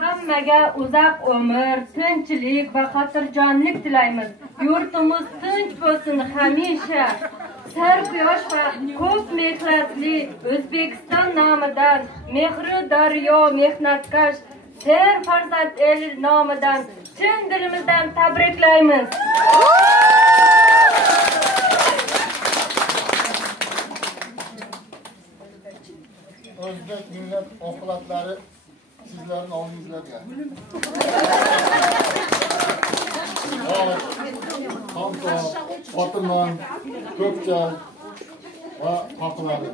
Hammaga uzaq umr, tinchlik va xotirjamlik tilaymiz. Yurtimiz tinch bo'lsin hamisha. Sarquyosh va ko'p mehnatli O'zbekiston nomidan, mehri daryo mehnatkash ser farzand el nomidan chin dilimizdan tabriklaymiz. O'zbek millat oqibatlari sizlarning oldingizlarga. Xonqo, Xotinman, Ko'kcha va Qoqiladi.